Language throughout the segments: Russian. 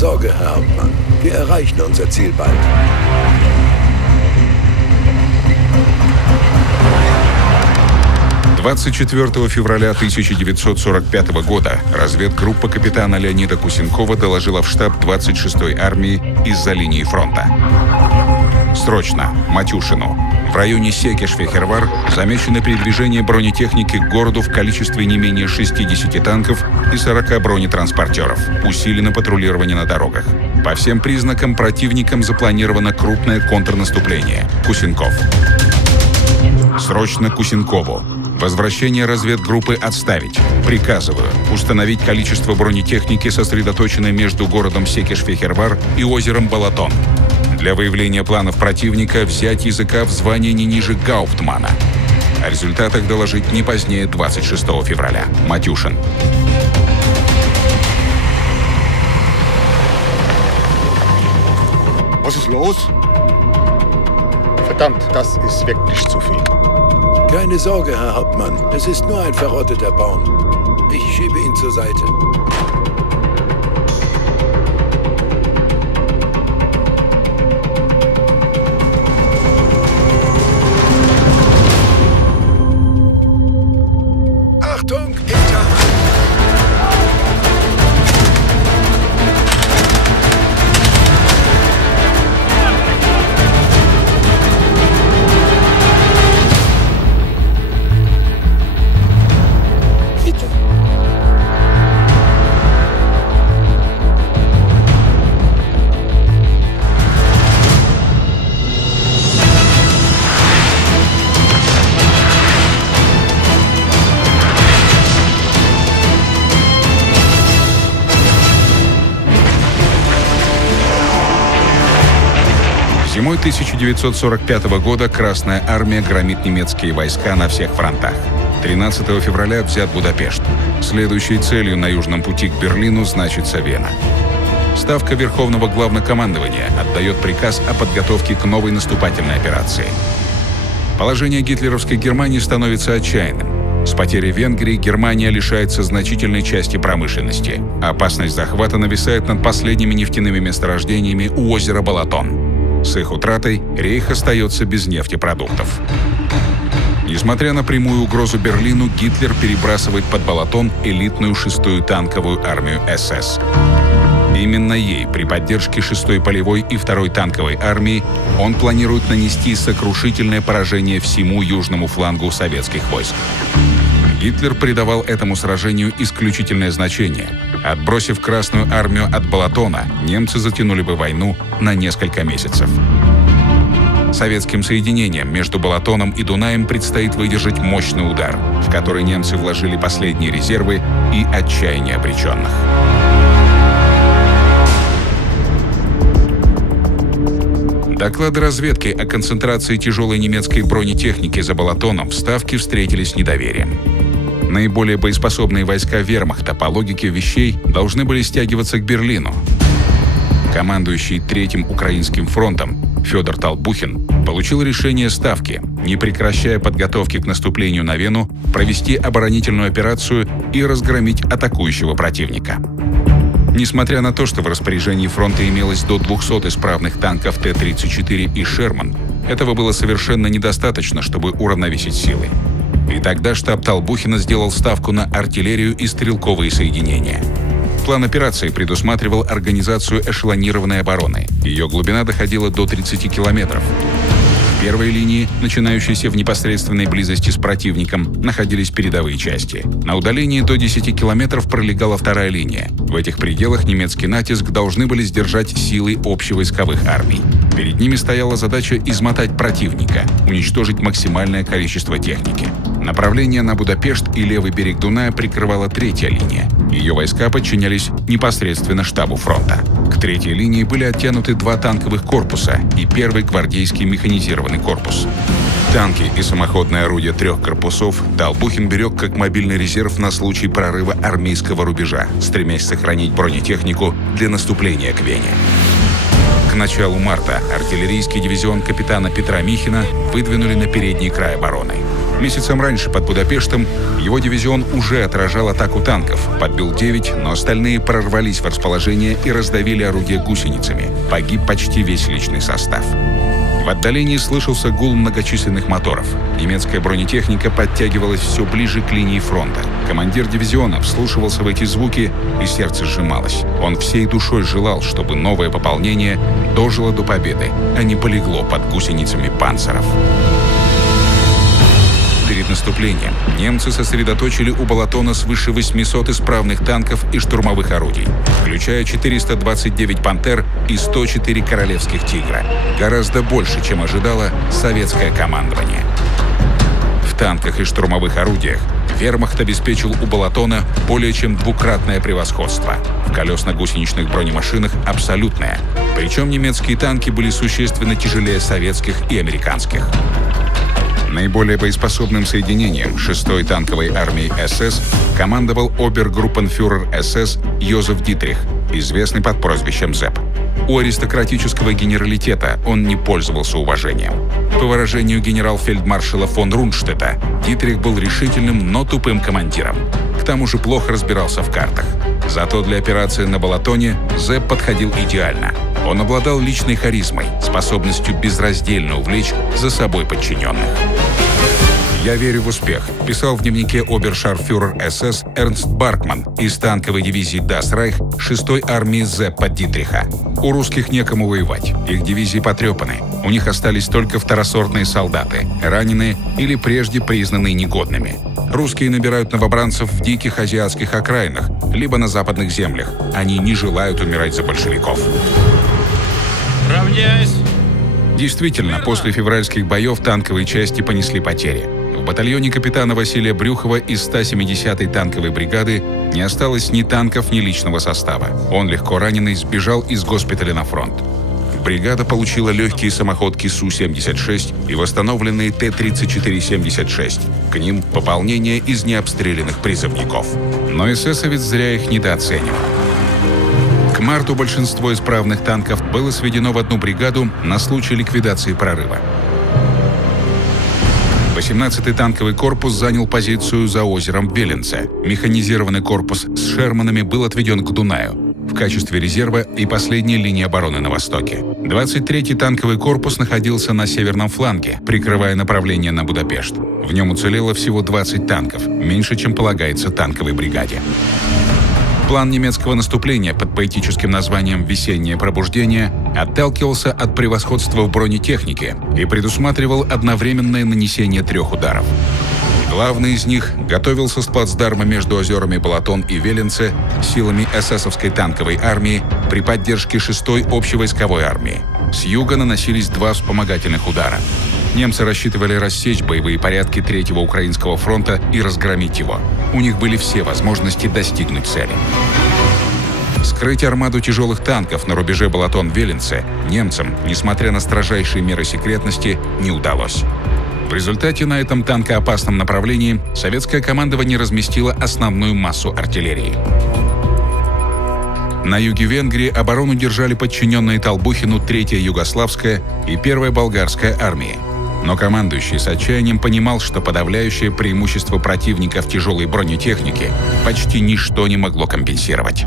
Sorge, Herr Hauptmann. Wir erreichen unser Ziel bald. – 24 февраля 1945 года разведгруппа капитана Леонида Кусенкова доложила в штаб 26-й армии из-за линии фронта. Срочно, Матюшину. В районе Секеш-Фехервар замечено передвижение бронетехники к городу в количестве не менее 60 танков и 40 бронетранспортеров. Усилено патрулирование на дорогах. По всем признакам противником запланировано крупное контрнаступление. Кусенков. Срочно Кусенкову. Возвращение разведгруппы отставить. Приказываю установить количество бронетехники, сосредоточенной между городом Секеш-Фехервар и озером Балатон. Для выявления планов противника взять языка в звании не ниже гауптмана. О результатах доложить не позднее 26 февраля. Матюшин. Was ist los? Verdammt, das ist wirklich zu viel. Keine Sorge, Herr Hauptmann. Es ist nur ein verrotteter Baum. Ich schiebe ihn zur Seite. Achtung, hinter! Зимой 1945 года Красная армия громит немецкие войска на всех фронтах. 13 февраля взят Будапешт. Следующей целью на южном пути к Берлину значится Вена. Ставка Верховного Главнокомандования отдает приказ о подготовке к новой наступательной операции. Положение гитлеровской Германии становится отчаянным. С потерей Венгрии Германия лишается значительной части промышленности. Опасность захвата нависает над последними нефтяными месторождениями у озера Балатон. С их утратой Рейх остается без нефтепродуктов. Несмотря на прямую угрозу Берлину, Гитлер перебрасывает под Балатон элитную 6-ю танковую армию СС. Именно ей, при поддержке 6-й полевой и 2-й танковой армии, он планирует нанести сокрушительное поражение всему южному флангу советских войск. Гитлер придавал этому сражению исключительное значение. Отбросив Красную армию от Балатона, немцы затянули бы войну на несколько месяцев. Советским соединениям между Балатоном и Дунаем предстоит выдержать мощный удар, в который немцы вложили последние резервы и отчаяние обреченных. Доклады разведки о концентрации тяжелой немецкой бронетехники за Балатоном в Ставке встретились с недоверием. Наиболее боеспособные войска вермахта по логике вещей должны были стягиваться к Берлину. Командующий 3-м Украинским фронтом Федор Толбухин получил решение Ставки, не прекращая подготовки к наступлению на Вену, провести оборонительную операцию и разгромить атакующего противника. Несмотря на то, что в распоряжении фронта имелось до 200 исправных танков Т-34 и «Шерман», этого было совершенно недостаточно, чтобы уравновесить силы. И тогда штаб Толбухина сделал ставку на артиллерию и стрелковые соединения. План операции предусматривал организацию эшелонированной обороны. Ее глубина доходила до 30 километров. В первой линии, начинающейся в непосредственной близости с противником, находились передовые части. На удалении до 10 километров пролегала 2-я линия. В этих пределах немецкий натиск должны были сдержать силы общевойсковых армий. Перед ними стояла задача измотать противника, уничтожить максимальное количество техники. Направление на Будапешт и левый берег Дуная прикрывала 3-я линия. Ее войска подчинялись непосредственно штабу фронта. К 3-й линии были оттянуты 2 танковых корпуса и 1-й гвардейский механизированный корпус. Танки и самоходные орудия 3 корпусов Толбухин берег как мобильный резерв на случай прорыва армейского рубежа, стремясь сохранить бронетехнику для наступления к Вене. К началу марта артиллерийский дивизион капитана Петра Михина выдвинули на передний край обороны. Месяцем раньше под Будапештом его дивизион уже отражал атаку танков, подбил 9, но остальные прорвались в расположение и раздавили орудия гусеницами. Погиб почти весь личный состав. В отдалении слышался гул многочисленных моторов. Немецкая бронетехника подтягивалась все ближе к линии фронта. Командир дивизиона вслушивался в эти звуки, и сердце сжималось. Он всей душой желал, чтобы новое пополнение дожило до победы, а не полегло под гусеницами панцеров. Перед наступлением немцы сосредоточили у Балатона свыше 800 исправных танков и штурмовых орудий, включая 429 «Пантер» и 104 королевских «Тигра». Гораздо больше, чем ожидало советское командование. В танках и штурмовых орудиях вермахт обеспечил у Балатона более чем двукратное превосходство. В колесно-гусеничных бронемашинах — абсолютное. Причем немецкие танки были существенно тяжелее советских и американских. Наиболее боеспособным соединением 6-й танковой армии СС командовал обергруппенфюрер СС Йозеф Дитрих, известный под прозвищем Зепп. У аристократического генералитета он не пользовался уважением. По выражению генерал-фельдмаршала фон Рунштедта, Дитрих был решительным, но тупым командиром. К тому же плохо разбирался в картах. Зато для операции на Балатоне Зепп подходил идеально. Он обладал личной харизмой, способностью безраздельно увлечь за собой подчиненных. «Я верю в успех», — писал в дневнике обершарфюрер СС Эрнст Баркман из танковой дивизии Das Reich 6-й армии Зеппа Дитриха. У русских некому воевать, их дивизии потрепаны, у них остались только второсортные солдаты, раненые или прежде признанные негодными. Русские набирают новобранцев в диких азиатских окраинах, либо на западных землях. Они не желают умирать за большевиков. Равняйсь! Действительно, после февральских боев танковые части понесли потери. В батальоне капитана Василия Брюхова из 170-й танковой бригады не осталось ни танков, ни личного состава. Он, легко раненый, сбежал из госпиталя на фронт. Бригада получила легкие самоходки Су-76 и восстановленные Т-34-76. К ним пополнение из необстрелянных призывников. Но эсэсовец зря их недооценивал. К марту большинство исправных танков было сведено в одну бригаду на случай ликвидации прорыва. 18-й танковый корпус занял позицию за озером Веленце. Механизированный корпус с Шерманами был отведен к Дунаю в качестве резерва и последней линии обороны на востоке. 23-й танковый корпус находился на северном фланге, прикрывая направление на Будапешт. В нем уцелело всего 20 танков, меньше, чем полагается танковой бригаде. План немецкого наступления под поэтическим названием «Весеннее пробуждение» отталкивался от превосходства в бронетехнике и предусматривал одновременное нанесение 3 ударов. Главный из них готовился с плацдарма между озерами Балатон и Веленце силами эсэсовской танковой армии при поддержке 6-й общевойсковой армии. С юга наносились 2 вспомогательных удара. Немцы рассчитывали рассечь боевые порядки 3-го Украинского фронта и разгромить его. У них были все возможности достигнуть цели. Скрыть армаду тяжелых танков на рубеже Балатон-Веленце немцам, несмотря на строжайшие меры секретности, не удалось. В результате на этом танкоопасном направлении советское командование разместило основную массу артиллерии. На юге Венгрии оборону держали подчиненные Толбухину 3-я Югославская и 1-я Болгарская армии. Но командующий с отчаянием понимал, что подавляющее преимущество противника в тяжелой бронетехнике почти ничто не могло компенсировать.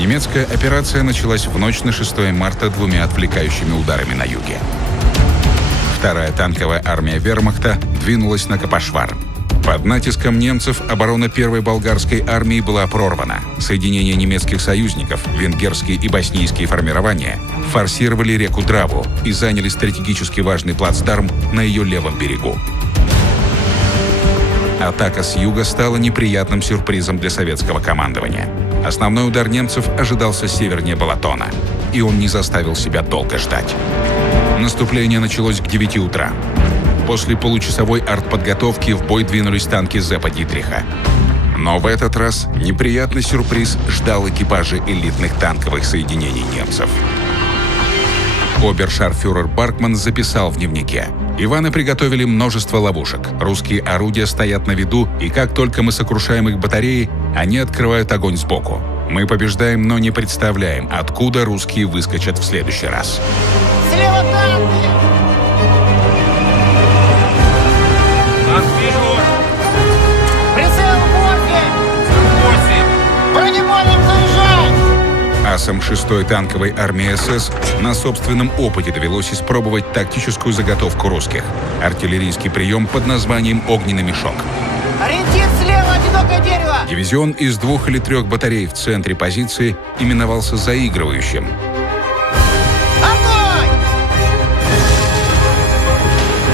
Немецкая операция началась в ночь на 6 марта 2 отвлекающими ударами на юге. 2-я танковая армия вермахта двинулась на Капашвар. Под натиском немцев оборона 1-й болгарской армии была прорвана. Соединения немецких союзников, венгерские и боснийские формирования, форсировали реку Драву и заняли стратегически важный плацдарм на ее левом берегу. Атака с юга стала неприятным сюрпризом для советского командования. Основной удар немцев ожидался севернее Балатона, и он не заставил себя долго ждать. Наступление началось к 9 утра. После получасовой артподготовки в бой двинулись танки Зеппа Дитриха. Но в этот раз неприятный сюрприз ждал экипажи элитных танковых соединений немцев. Обершарфюрер Баркман записал в дневнике: Иваны приготовили множество ловушек. Русские орудия стоят на виду, и как только мы сокрушаем их батареи, они открывают огонь сбоку. Мы побеждаем, но не представляем, откуда русские выскочат в следующий раз. Слева танки! Вижу! Прицел Морфи! 8! Бронебойным заряжай! Асам 6-й танковой армии СС на собственном опыте довелось испробовать тактическую заготовку русских – артиллерийский прием под названием «Огненный мешок». Ориентир слева, одинокое дерево! Дивизион из 2 или 3 батарей в центре позиции именовался заигрывающим. Огонь!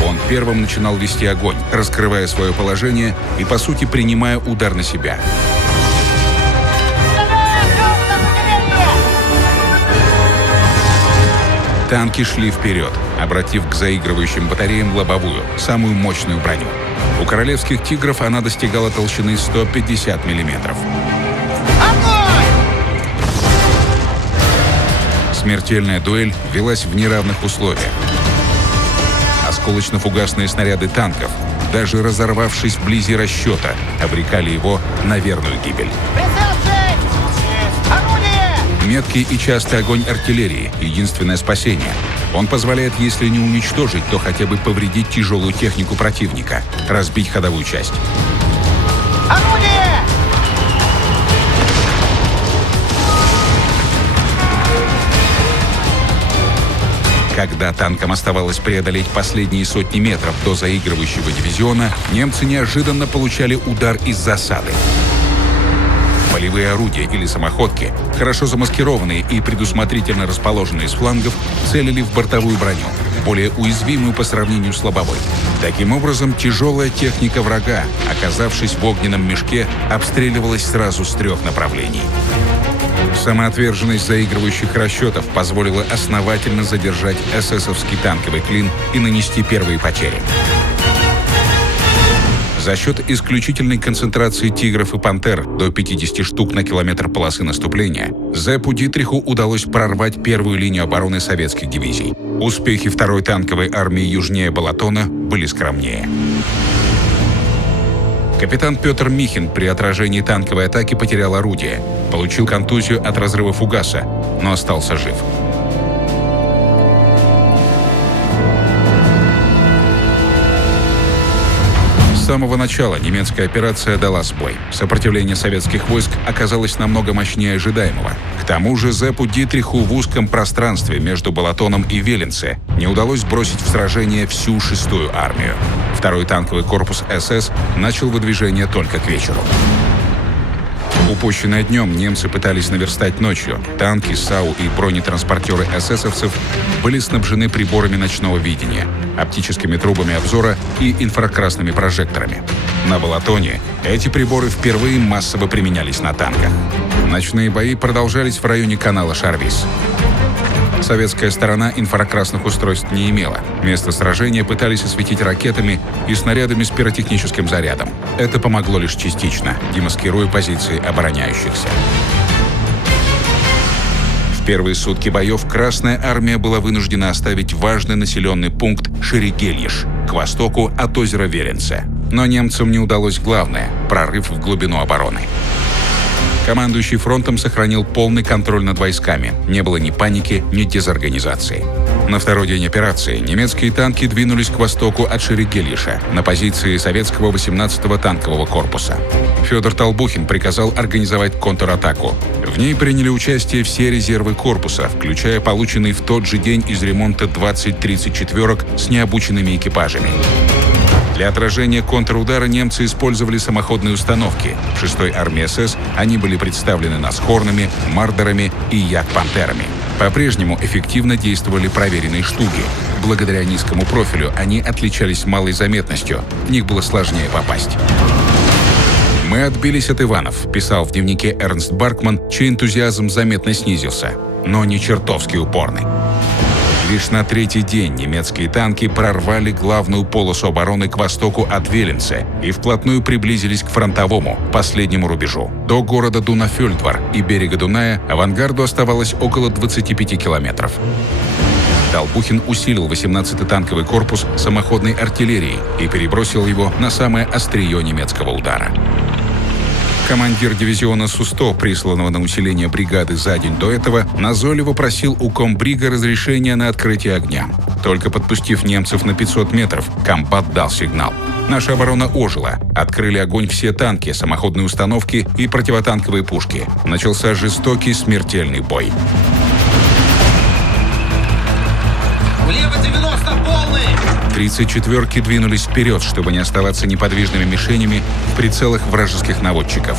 Он первым начинал вести огонь, раскрывая свое положение и, по сути, принимая удар на себя. Танки шли вперед, обратив к заигрывающим батареям лобовую, самую мощную броню. У королевских «Тигров» она достигала толщины 150 мм. Огонь! Смертельная дуэль велась в неравных условиях. Осколочно-фугасные снаряды танков, даже разорвавшись вблизи расчета, обрекали его на верную гибель. Прицел 6! Орудие! Меткий и частый огонь артиллерии — единственное спасение. Он позволяет, если не уничтожить, то хотя бы повредить тяжелую технику противника, разбить ходовую часть. Орудие! Когда танкам оставалось преодолеть последние сотни метров до заигрывающего дивизиона, немцы неожиданно получали удар из засады. Полевые орудия или самоходки, хорошо замаскированные и предусмотрительно расположенные с флангов, целили в бортовую броню, более уязвимую по сравнению с лобовой. Таким образом, тяжелая техника врага, оказавшись в огненном мешке, обстреливалась сразу с 3 направлений. Самоотверженность заигрывающих расчетов позволила основательно задержать эсэсовский танковый клин и нанести первые потери. За счет исключительной концентрации «Тигров» и «Пантер» до 50 штук на километр полосы наступления, Зеппу Дитриху удалось прорвать первую линию обороны советских дивизий. Успехи 2-й танковой армии южнее Балатона были скромнее. Капитан Петр Михин при отражении танковой атаки потерял орудие, получил контузию от разрыва фугаса, но остался жив. С самого начала немецкая операция дала сбой. Сопротивление советских войск оказалось намного мощнее ожидаемого. К тому же Зеппу Дитриху в узком пространстве между Балатоном и Веленце не удалось бросить в сражение всю 6-ю армию. 2-й танковый корпус СС начал выдвижение только к вечеру. Упущенное днем немцы пытались наверстать ночью. Танки, САУ и бронетранспортеры эсэсовцев были снабжены приборами ночного видения, оптическими трубами обзора и инфракрасными прожекторами. На Балатоне эти приборы впервые массово применялись на танках. Ночные бои продолжались в районе канала Шарвис. Советская сторона инфракрасных устройств не имела. Место сражения пытались осветить ракетами и снарядами с пиротехническим зарядом. Это помогло лишь частично, демаскируя позиции обороняющихся. В первые сутки боев Красная армия была вынуждена оставить важный населенный пункт Шерегельиш к востоку от озера Веленце. Но немцам не удалось главное – прорыв в глубину обороны. Командующий фронтом сохранил полный контроль над войсками. Не было ни паники, ни дезорганизации. На 2-й день операции немецкие танки двинулись к востоку от Шерегельиша на позиции советского 18-го танкового корпуса. Федор Толбухин приказал организовать контратаку. В ней приняли участие все резервы корпуса, включая полученный в тот же день из ремонта 20-34-ок с необученными экипажами. Для отражения контрудара немцы использовали самоходные установки. В 6-й армии СС они были представлены Насхорнами, Мардерами и Як-Пантерами. По-прежнему эффективно действовали проверенные штуги. Благодаря низкому профилю они отличались малой заметностью, в них было сложнее попасть. «Мы отбились от Иванов», — писал в дневнике Эрнст Баркман, чей энтузиазм заметно снизился, но не чертовски упорный. Лишь на 3-й день немецкие танки прорвали главную полосу обороны к востоку от Веленце и вплотную приблизились к фронтовому, последнему рубежу. До города Дунафельдвар и берега Дуная авангарду оставалось около 25 километров. Толбухин усилил 18-й танковый корпус самоходной артиллерией и перебросил его на самое острие немецкого удара. Командир дивизиона Су-100, присланного на усиление бригады за день до этого, назойливо просил у комбрига разрешения на открытие огня. Только подпустив немцев на 500 метров, комбат дал сигнал. Наша оборона ожила. Открыли огонь все танки, самоходные установки и противотанковые пушки. Начался жестокий смертельный бой. Влево 90, полный! 34-ки двинулись вперед, чтобы не оставаться неподвижными мишенями в прицелах вражеских наводчиков.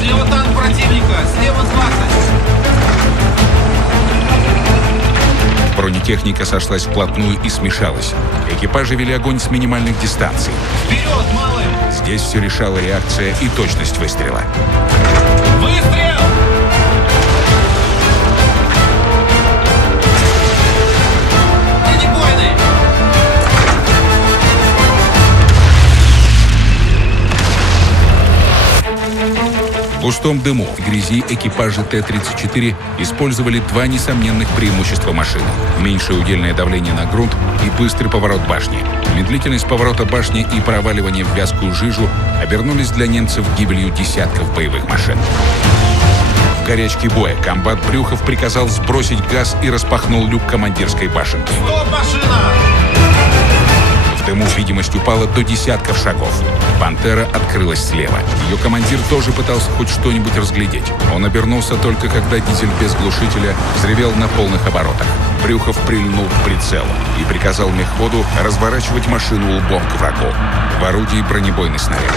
Слева танк противника, слева 20. Бронетехника сошлась вплотную и смешалась. Экипажи вели огонь с минимальных дистанций. Вперед, малый! Здесь все решала реакция и точность выстрела. Выстрел! Бронебойный! В густом дыму, в грязи экипажи Т-34 использовали два несомненных преимущества машины. Меньшее удельное давление на грунт и быстрый поворот башни. Медлительность поворота башни и проваливание в вязкую жижу обернулись для немцев гибелью десятков боевых машин. В горячке боя комбат Брюхов приказал сбросить газ и распахнул люк командирской башенки. Стоп, машина! В дыму видимость упала до десятков шагов. «Пантера» открылась слева. Ее командир тоже пытался хоть что-нибудь разглядеть. Он обернулся только когда дизель без глушителя взревел на полных оборотах. Брюхов прильнул к прицелу и приказал мехводу разворачивать машину лбом к врагу. В орудии бронебойный снаряд.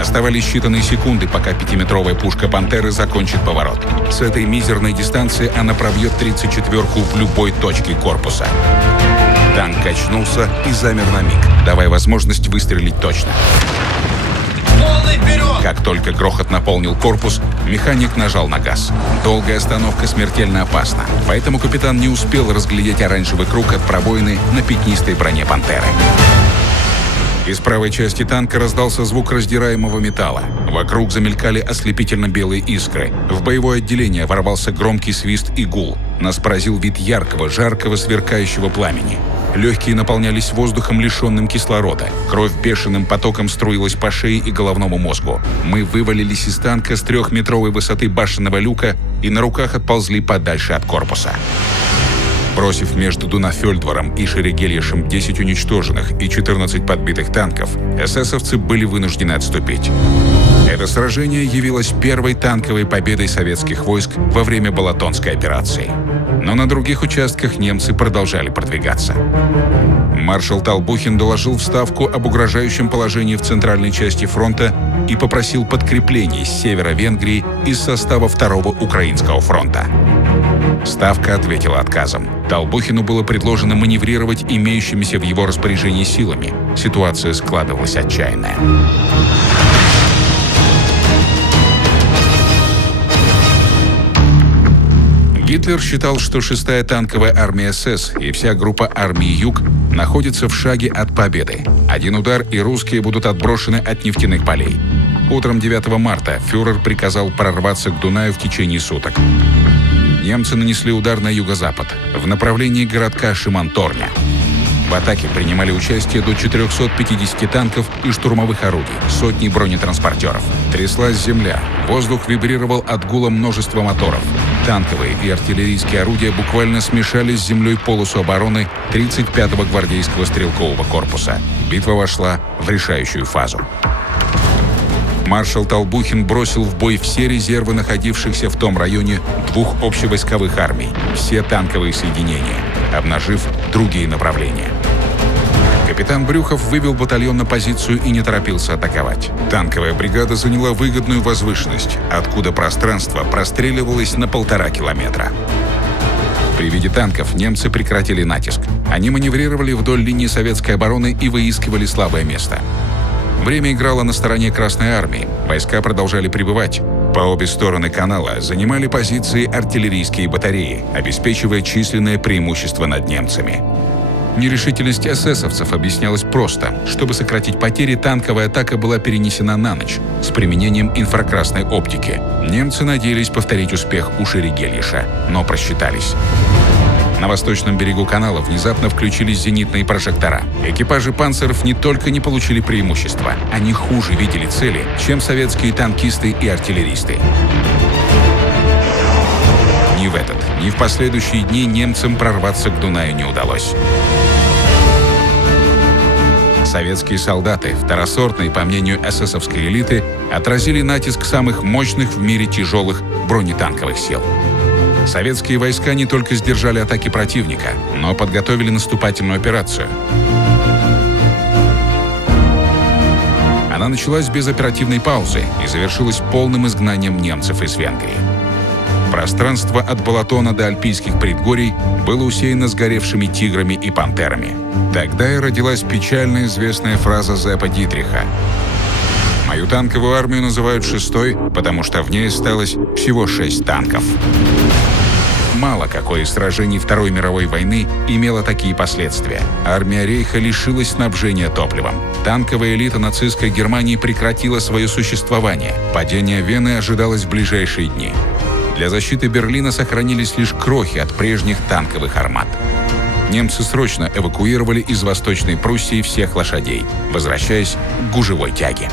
Оставались считанные секунды, пока 5-метровая пушка «Пантеры» закончит поворот. С этой мизерной дистанции она пробьет 34-ку в любой точке корпуса. Танк качнулся и замер на миг, давая возможность выстрелить точно. Полный вперед! Как только грохот наполнил корпус, механик нажал на газ. Долгая остановка смертельно опасна, поэтому капитан не успел разглядеть оранжевый круг от пробоины на пятнистой броне «Пантеры». Из правой части танка раздался звук раздираемого металла. Вокруг замелькали ослепительно-белые искры. В боевое отделение ворвался громкий свист и гул. Нас поразил вид яркого, жаркого, сверкающего пламени. Легкие наполнялись воздухом, лишенным кислорода. Кровь бешеным потоком струилась по шее и головному мозгу. Мы вывалились из танка с 3-метровой высоты башенного люка и на руках отползли подальше от корпуса. Бросив между Дунафельдваром и Шерегельешем 10 уничтоженных и 14 подбитых танков, эсэсовцы были вынуждены отступить. Это сражение явилось первой танковой победой советских войск во время Балатонской операции. Но на других участках немцы продолжали продвигаться. Маршал Толбухин доложил в Ставку об угрожающем положении в центральной части фронта и попросил подкреплений с севера Венгрии из состава 2-го Украинского фронта. Ставка ответила отказом. Толбухину было предложено маневрировать имеющимися в его распоряжении силами. Ситуация складывалась отчаянная. Гитлер считал, что 6-я танковая армия СС и вся группа армии Юг находятся в шаге от победы. Один удар, и русские будут отброшены от нефтяных полей. Утром 9 марта фюрер приказал прорваться к Дунаю в течение суток. Немцы нанесли удар на юго-запад, в направлении городка Шиманторня. В атаке принимали участие до 450 танков и штурмовых орудий, сотни бронетранспортеров. Тряслась земля, воздух вибрировал от гула множества моторов. Танковые и артиллерийские орудия буквально смешали с землей полосу обороны 35-го гвардейского стрелкового корпуса. Битва вошла в решающую фазу. Маршал Толбухин бросил в бой все резервы находившихся в том районе 2 общевойсковых армий, все танковые соединения, обнажив другие направления. Капитан Брюхов вывел батальон на позицию и не торопился атаковать. Танковая бригада заняла выгодную возвышенность, откуда пространство простреливалось на 1,5 километра. При виде танков немцы прекратили натиск. Они маневрировали вдоль линии советской обороны и выискивали слабое место. Время играло на стороне Красной армии. Войска продолжали прибывать. По обе стороны канала занимали позиции артиллерийские батареи, обеспечивая численное преимущество над немцами. Нерешительность эсэсовцев объяснялась просто. Чтобы сократить потери, танковая атака была перенесена на ночь с применением инфракрасной оптики. Немцы надеялись повторить успех у Шерегельиша, но просчитались. На восточном берегу канала внезапно включились зенитные прожектора. Экипажи панцеров не только не получили преимущества, они хуже видели цели, чем советские танкисты и артиллеристы. Ни в этот, ни в последующие дни немцам прорваться к Дунаю не удалось. Советские солдаты, второсортные, по мнению эсэсовской элиты, отразили натиск самых мощных в мире тяжелых бронетанковых сил. Советские войска не только сдержали атаки противника, но подготовили наступательную операцию. Она началась без оперативной паузы и завершилась полным изгнанием немцев из Венгрии. Пространство от Балатона до Альпийских предгорий было усеяно сгоревшими тиграми и пантерами. Тогда и родилась печально известная фраза Зеппа Дитриха: «Мою танковую армию называют шестой, потому что в ней осталось всего 6 танков». Мало какое из сражений Второй мировой войны имело такие последствия. Армия Рейха лишилась снабжения топливом. Танковая элита нацистской Германии прекратила свое существование. Падение Вены ожидалось в ближайшие дни. Для защиты Берлина сохранились лишь крохи от прежних танковых армат. Немцы срочно эвакуировали из Восточной Пруссии всех лошадей, возвращаясь к гужевой тяге.